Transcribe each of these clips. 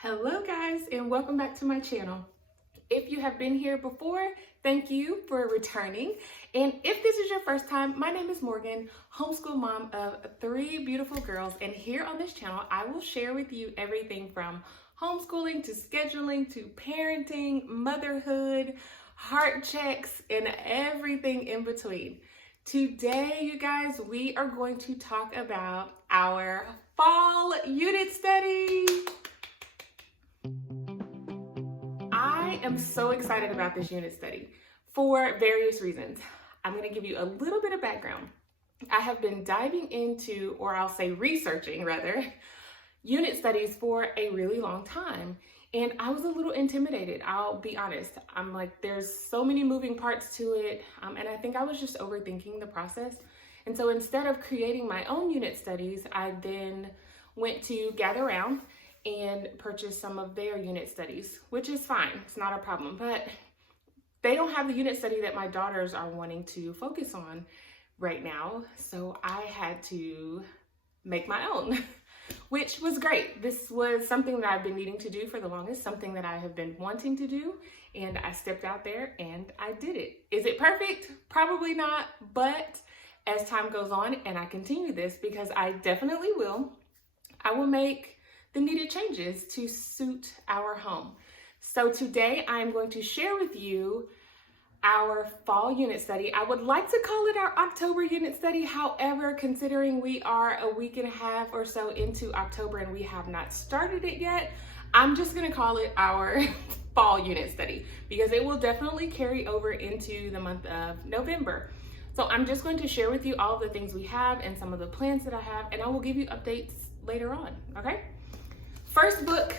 Hello guys, and welcome back to my channel. If you have been here before, thank you for returning. And if this is your first time, my name is Morgan, homeschool mom of 3 beautiful girls. And here on this channel, I will share with you everything from homeschooling to scheduling to parenting, motherhood, heart checks, and everything in between. Today, you guys, we are going to talk about our fall unit study. I am so excited about this unit study for various reasons. I'm going to give you a little bit of background. I have been diving into, or I'll say researching rather, unit studies for a really long time. And I was a little intimidated, I'll be honest. I'm like, there's so many moving parts to it. And I think I was just overthinking the process. And so instead of creating my own unit studies, I then went to Gather Round and purchase some of their unit studies, which is fine. It's not a problem, but they don't have the unit study that my daughters are wanting to focus on right now. So I had to make my own, which was great. This was something that I've been needing to do for the longest, something that I have been wanting to do. And I stepped out there and I did it. Is it perfect? Probably not. But as time goes on and I continue this, because I definitely will, I will make the needed changes to suit our home. So today I'm going to share with you our fall unit study. I would like to call it our October unit study. However, considering we are a week and a half or so into October and we have not started it yet, I'm just going to call it our fall unit study because it will definitely carry over into the month of November. So I'm just going to share with you all of the things we have and some of the plans that I have, and I will give you updates later on, okay? First book,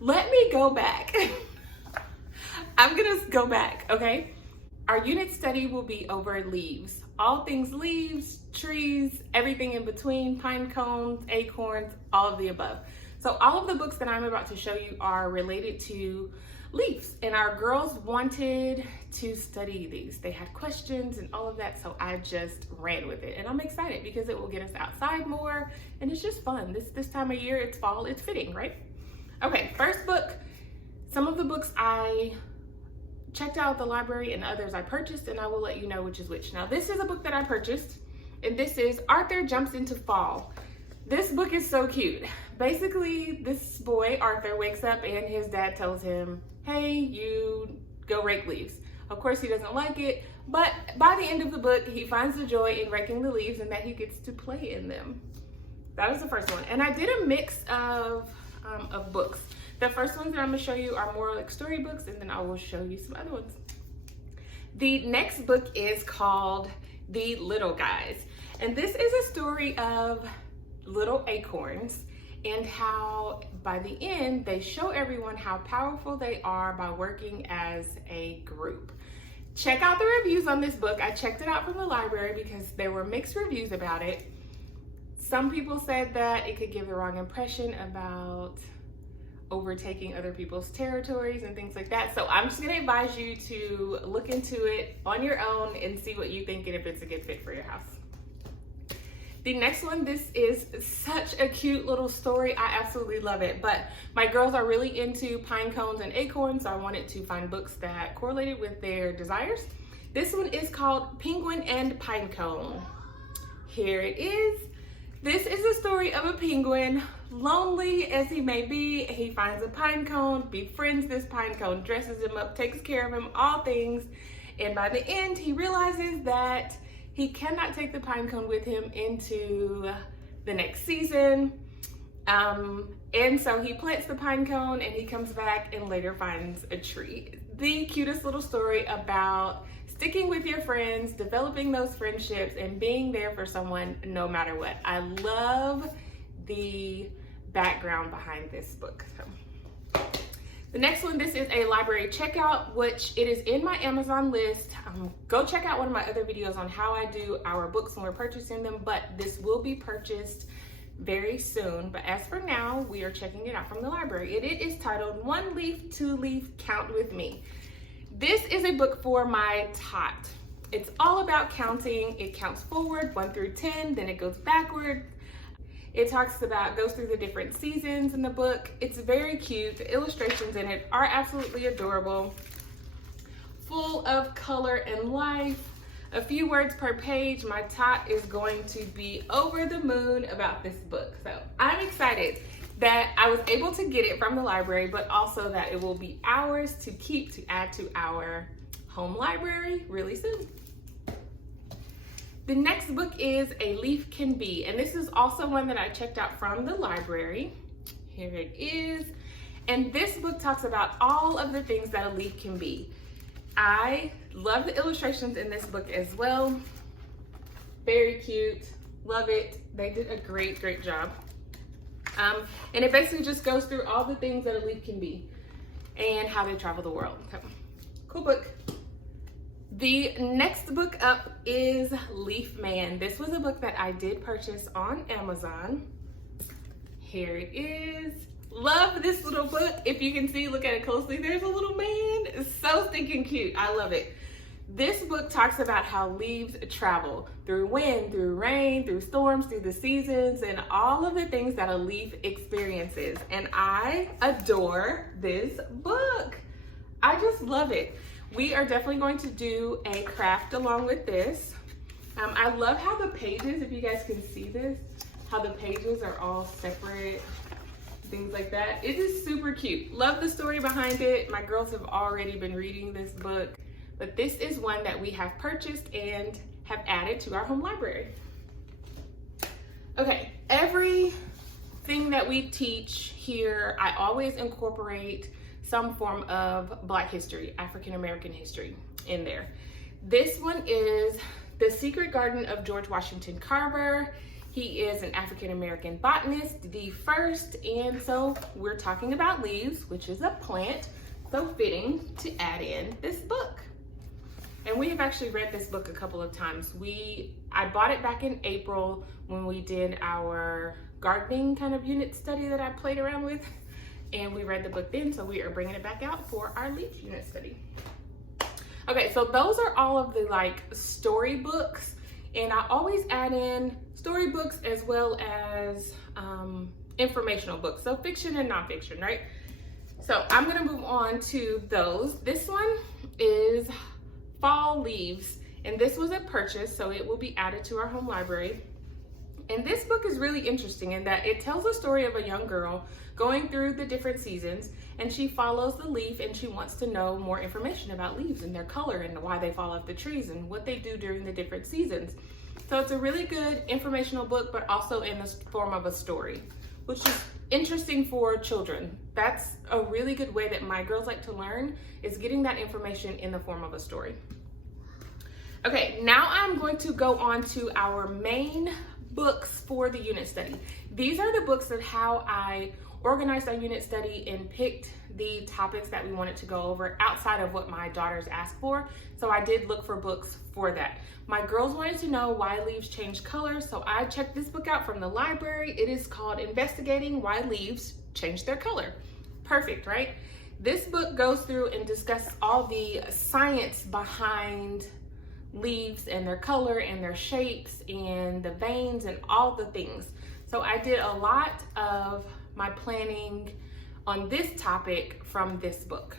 let me go back. I'm gonna go back, okay? Our unit study will be over leaves. All things leaves, trees, everything in between, pine cones, acorns, all of the above. So all of the books that I'm about to show you are related to leaves, and our girls wanted to study these. They had questions and all of that, so I just ran with it. And I'm excited because it will get us outside more, and it's just fun. This time of year, it's fall, it's fitting, right? Okay, first book. Some of the books I checked out at the library and others I purchased, and I will let you know which is which. Now, this is a book that I purchased, and this is Arthur Jumps into Fall. This book is so cute. Basically, this boy, Arthur, wakes up and his dad tells him, hey, you go rake leaves. Of course, he doesn't like it, but by the end of the book, he finds the joy in raking the leaves and that he gets to play in them. That was the first one. And I did a mix of books. The first ones that I'm gonna show you are more like storybooks, and then I will show you some other ones. The next book is called The Little Guys. And this is a story of little acorns and how by the end they show everyone how powerful they are by working as a group. Check out the reviews on this book. I checked it out from the library because there were mixed reviews about it. Some people said that it could give the wrong impression about overtaking other people's territories and things like that. So I'm just gonna advise you to look into it on your own and see what you think and if it's a good fit for your house. The next one, this is such a cute little story. I absolutely love it, but my girls are really into pine cones and acorns, so I wanted to find books that correlated with their desires. This one is called Penguin and Pinecone. Here it is. This is the story of a penguin. Lonely as he may be, he finds a pine cone, befriends this pine cone, dresses him up, takes care of him, all things, and by the end, he realizes that he cannot take the pine cone with him into the next season. And so he plants the pine cone and he comes back and later finds a tree. The cutest little story about sticking with your friends, developing those friendships, and being there for someone no matter what. I love the background behind this book. The next one, this is a library checkout, which it is in my Amazon list. Go check out one of my other videos on how I do our books when we're purchasing them, but this will be purchased very soon. But as for now, we are checking it out from the library. It is titled One Leaf, Two Leaf, Count With Me. This is a book for my tot. It's all about counting. It counts forward, 1 through 10, then it goes backward. It goes through the different seasons in the book. It's very cute. The illustrations in it are absolutely adorable, full of color and life. A few words per page. My tot is going to be over the moon about this book. So I'm excited that I was able to get it from the library, but also that it will be ours to keep to add to our home library really soon. The next book is A Leaf Can Be, and this is also one that I checked out from the library. Here it is. And this book talks about all of the things that a leaf can be. I love the illustrations in this book as well. Very cute, love it. They did a great job. And it basically just goes through all the things that a leaf can be and how they travel the world. So, cool book. The next book up is Leaf Man. This was a book that I did purchase on Amazon. Here it is. Love this little book. If you can see, look at it closely, there's a little man. It's so stinking cute. I love it. This book talks about how leaves travel through wind, through rain, through storms, through the seasons, and all of the things that a leaf experiences. And I adore this book. I just love it. We are definitely going to do a craft along with this. I love how the pages, if you guys can see this, how the pages are all separate, things like that. It is super cute. Love the story behind it. My girls have already been reading this book, but this is one that we have purchased and have added to our home library. Okay, everything that we teach here, I always incorporate some form of Black history, African American history in there. This one is The Secret Garden of George Washington Carver. He is an African American botanist, the first, and so we're talking about leaves, which is a plant, so fitting to add in this book. And we have actually read this book a couple of times. I bought it back in April when we did our gardening kind of unit study that I played around with. And we read the book then, so we are bringing it back out for our leaf unit study. Okay, so those are all of the storybooks, and I always add in storybooks as well as informational books, so fiction and nonfiction, right? So I'm gonna move on to those. This one is Fall Leaves, and this was a purchase, so it will be added to our home library. And this book is really interesting in that it tells the story of a young girl going through the different seasons, and she follows the leaf and she wants to know more information about leaves and their color and why they fall off the trees and what they do during the different seasons. So it's a really good informational book, but also in the form of a story, which is interesting for children. That's a really good way that my girls like to learn, is getting that information in the form of a story. Okay, now I'm going to go on to our main books for the unit study. These are the books of how I organized our unit study and picked the topics that we wanted to go over outside of what my daughters asked for. So I did look for books for that. My girls wanted to know why leaves change color, so I checked this book out from the library. It is called Investigating Why Leaves Change Their Color. Perfect, right? This book goes through and discusses all the science behind leaves and their color and their shapes and the veins and all the things. So I did a lot of my planning on this topic from this book.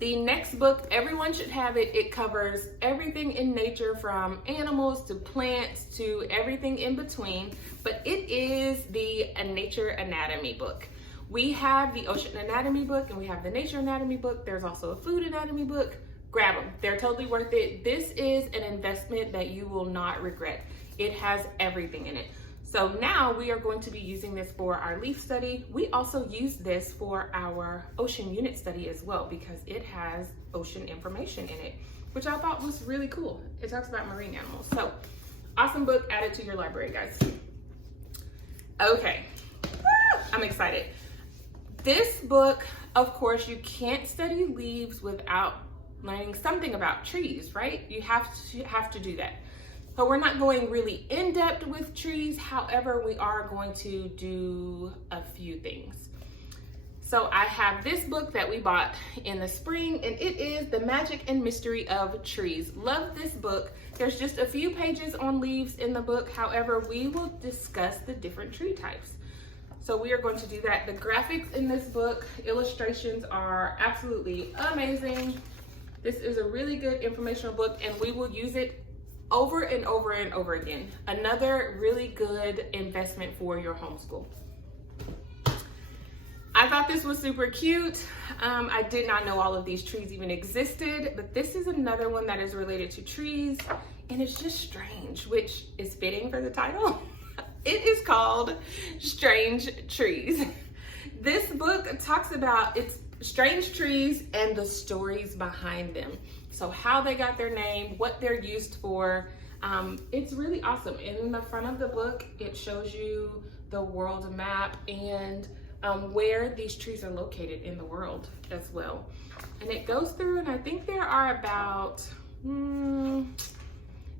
The next book, everyone should have it. It covers everything in nature, from animals to plants to everything in between, but it is the Nature Anatomy book. We have the Ocean Anatomy book and we have the Nature Anatomy book. There's also a Food Anatomy book. Grab them. They're totally worth it. This is an investment that you will not regret. It has everything in it. So now we are going to be using this for our leaf study. We also use this for our ocean unit study as well, because it has ocean information in it, which I thought was really cool. It talks about marine animals. So awesome book, add it to your library, guys. Okay, I'm excited. This book, of course, you can't study leaves without learning something about trees, right? You have to do that. So we're not going really in depth with trees. However, we are going to do a few things. So I have this book that we bought in the spring, and it is The Magic and Mystery of Trees. Love this book. There's just a few pages on leaves in the book. However, we will discuss the different tree types. So we are going to do that. The graphics in this book, illustrations are absolutely amazing. This is a really good informational book, and we will use it over and over and over again. Another really good investment for your homeschool. I thought this was super cute. I did not know all of these trees even existed, but this is another one that is related to trees, and it's just strange, which is fitting for the title. It is called Strange Trees. This book talks about its strange trees and the stories behind them. So how they got their name, what they're used for. It's really awesome. In the front of the book, it shows you the world map and where these trees are located in the world as well. And it goes through, and I think there are about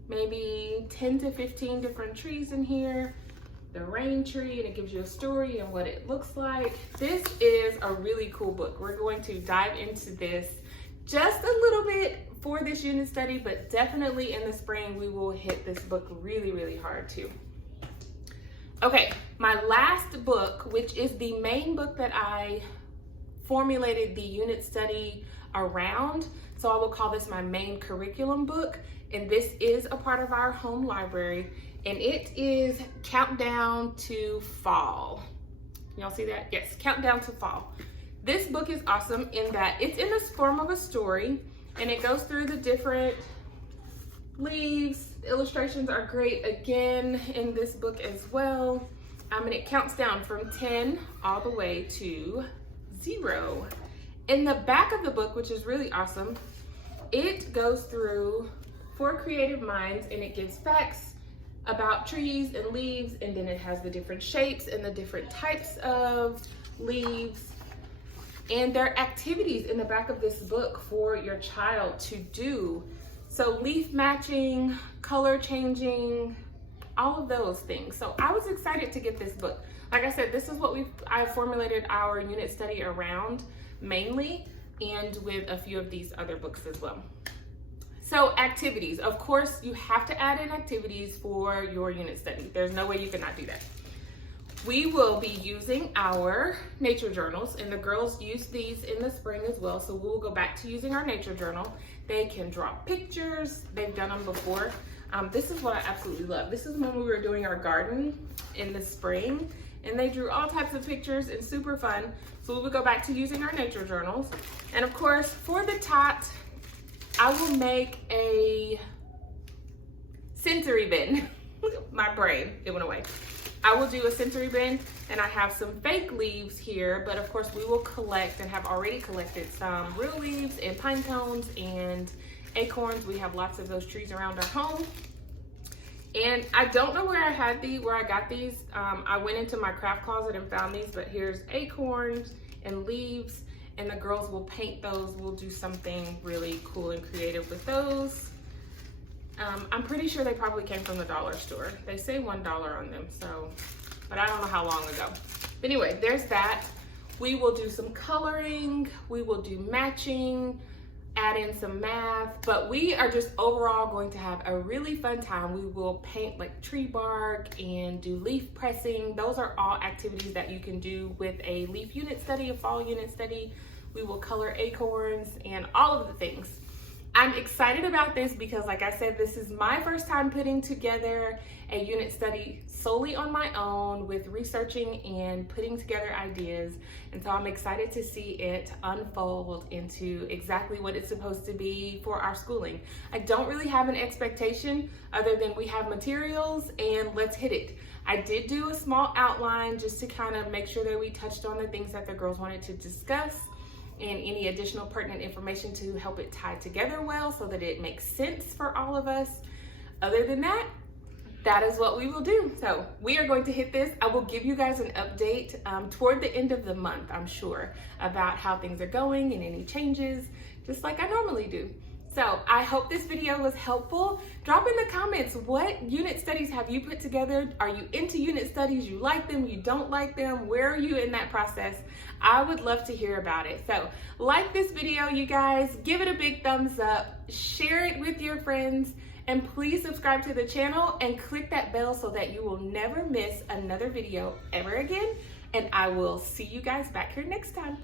maybe 10 to 15 different trees in here. The rain tree, and it gives you a story and what it looks like. This is a really cool book. We're going to dive into this just a little bit for this unit study, but definitely in the spring we will hit this book really, really hard too. Okay, my last book, which is the main book that I formulated the unit study around, so I will call this my main curriculum book, and this is a part of our home library, and it is Countdown to Fall. Y'all see that? Yes, Countdown to Fall. This book is awesome in that it's in the form of a story, and it goes through the different leaves. Illustrations are great again in this book as well. And it counts down from 10 all the way to 0. In the back of the book, which is really awesome, it goes through for creative minds, and it gives facts about trees and leaves, and then it has the different shapes and the different types of leaves. And there are activities in the back of this book for your child to do. So leaf matching, color changing, all of those things. So I was excited to get this book. Like I said, this is what I formulated our unit study around mainly, and with a few of these other books as well. So activities, of course, you have to add in activities for your unit study. There's no way you cannot do that. We will be using our nature journals, and the girls use these in the spring as well. So we'll go back to using our nature journal. They can draw pictures. They've done them before. This is what I absolutely love. This is when we were doing our garden in the spring, and they drew all types of pictures and super fun. So we will go back to using our nature journals. And of course, for the tot, I will make a sensory bin. My brain, it went away. I will do a sensory bin, and I have some fake leaves here, but of course we will collect and have already collected some real leaves and pine cones and acorns. We have lots of those trees around our home. And I don't know where I got these. I went into my craft closet and found these, but here's acorns and leaves, and the girls will paint those. We'll do something really cool and creative with those. I'm pretty sure they probably came from the dollar store. They say $1 on them, so, but I don't know how long ago. But anyway, there's that. We will do some coloring, we will do matching, add in some math, but we are just overall going to have a really fun time. We will paint like tree bark and do leaf pressing. Those are all activities that you can do with a leaf unit study, a fall unit study. We will color acorns and all of the things. I'm excited about this because, like I said, this is my first time putting together a unit study solely on my own with researching and putting together ideas. And so I'm excited to see it unfold into exactly what it's supposed to be for our schooling. I don't really have an expectation other than we have materials and let's hit it. I did do a small outline just to kind of make sure that we touched on the things that the girls wanted to discuss, and any additional pertinent information to help it tie together well so that it makes sense for all of us. Other than that, that is what we will do. So we are going to hit this. I will give you guys an update toward the end of the month, I'm sure, about how things are going and any changes, just like I normally do. So I hope this video was helpful. Drop in the comments, what unit studies have you put together? Are you into unit studies? You like them? You don't like them? Where are you in that process? I would love to hear about it. So like this video, you guys, give it a big thumbs up, share it with your friends, and please subscribe to the channel and click that bell so that you will never miss another video ever again. And I will see you guys back here next time.